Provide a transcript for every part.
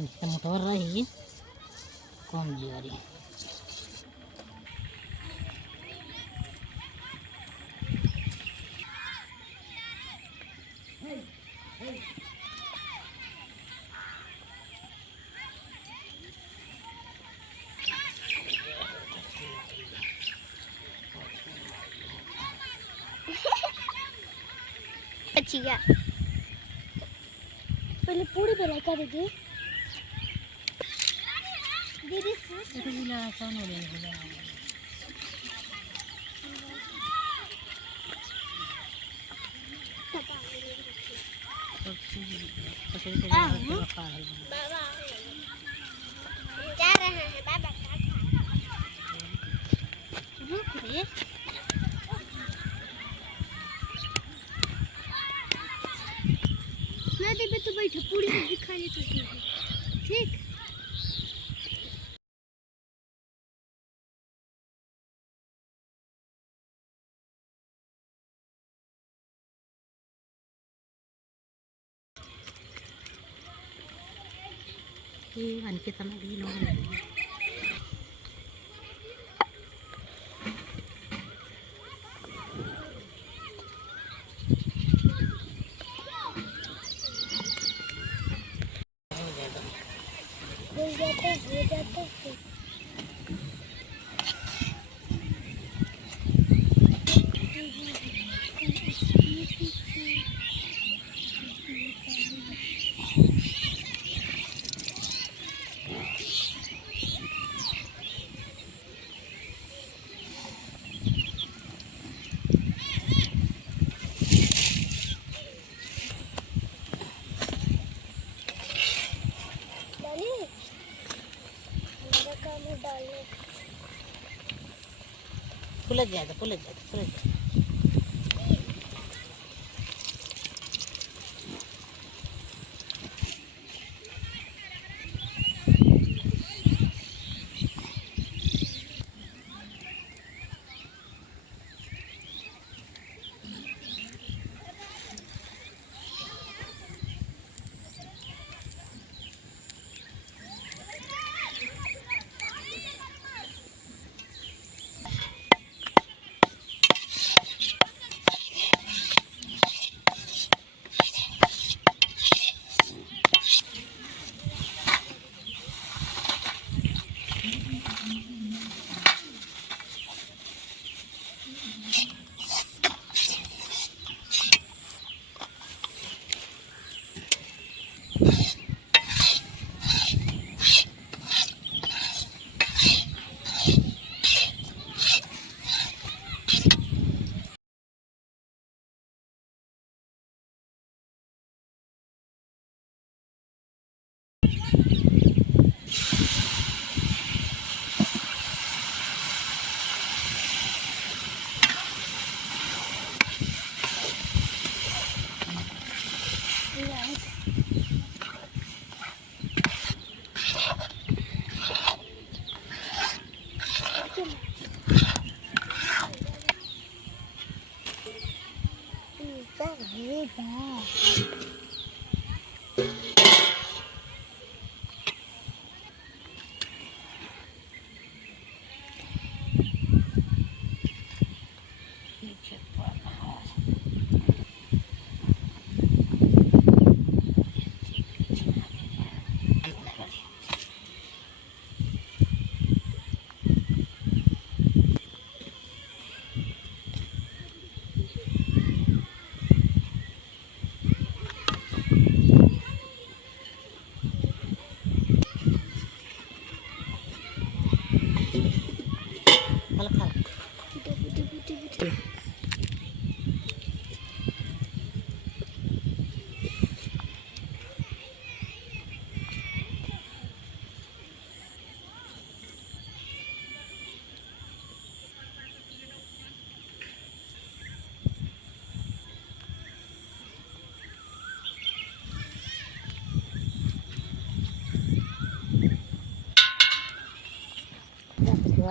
kita motor lagi kom jari chia पहले पूरी बनाई का दीदी दीदी bila sana udah bila बाबा जा रहे हैं बाबा रुक रे नदी पे तो बैठो पूरी सब्जी खा ले तो ठीक आणखी त्यांना घेऊन हो जाता है फुलत जायचं फुलत जायचं फुलत जायचं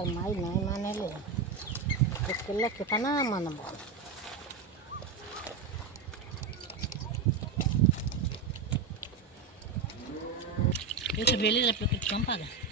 mai nai mana le kekela kita na mana mo Io c'ho bene la perché campata.